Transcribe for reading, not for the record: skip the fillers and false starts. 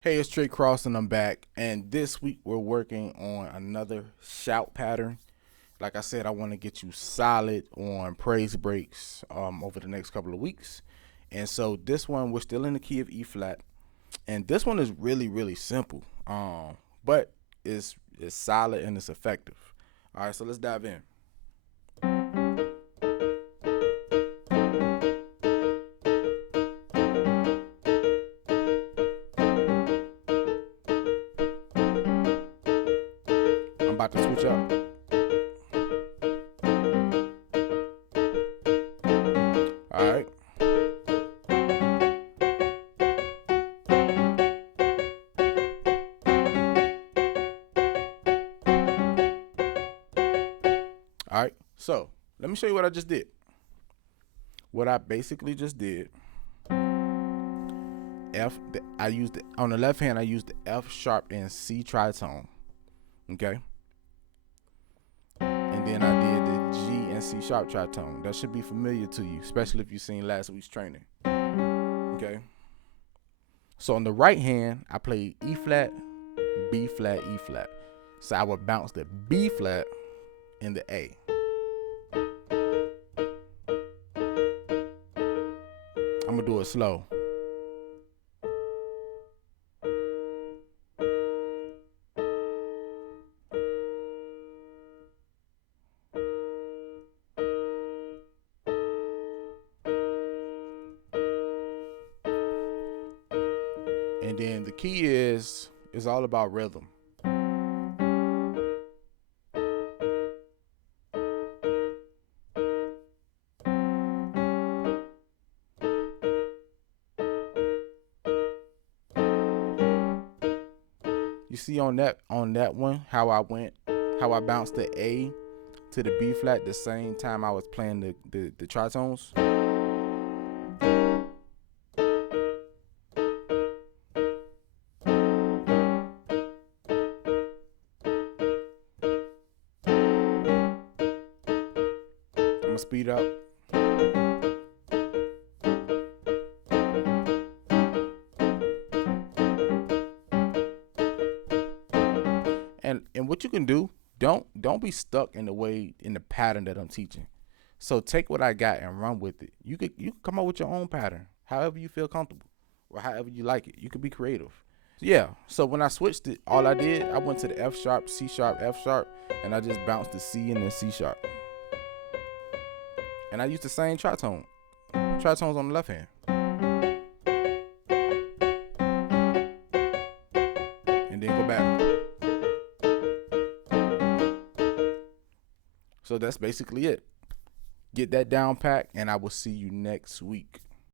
Hey, it's Trey Cross, and I'm back. And this week we're working on another shout pattern. Like I said, I want to get you solid on praise breaks over the next couple of weeks. And so this one, we're still in the key of E flat, and this one is really simple, but it's solid and it's effective. All right, so let's dive in. I'm about to switch up. All right. All right. So let me show you what I just did. What I basically just did. I used on the left hand. I used the F sharp and C tritone. Okay. And then I did the G and C sharp tritone. That should be familiar to you, especially if you've seen last week's training. Okay. So on the right hand, I played E flat, B flat, E flat. So I would bounce the B flat and the A. I'm gonna do it slow. And then the key is all about rhythm. You see on that one how I bounced the A to the B flat the same time I was playing the tritones. I'm gonna speed up. And what you can do, don't be stuck in the pattern that I'm teaching. So take what I got and run with it. You could come up with your own pattern, however you feel comfortable, or however you like it. You could be creative. Yeah. So when I switched it, all I did, I went to the F sharp, C sharp, F sharp, and I just bounced the C and then C sharp. And I used the same tritones on the left hand, and then go back. So that's basically it. Get that down pack, and I will see you next week.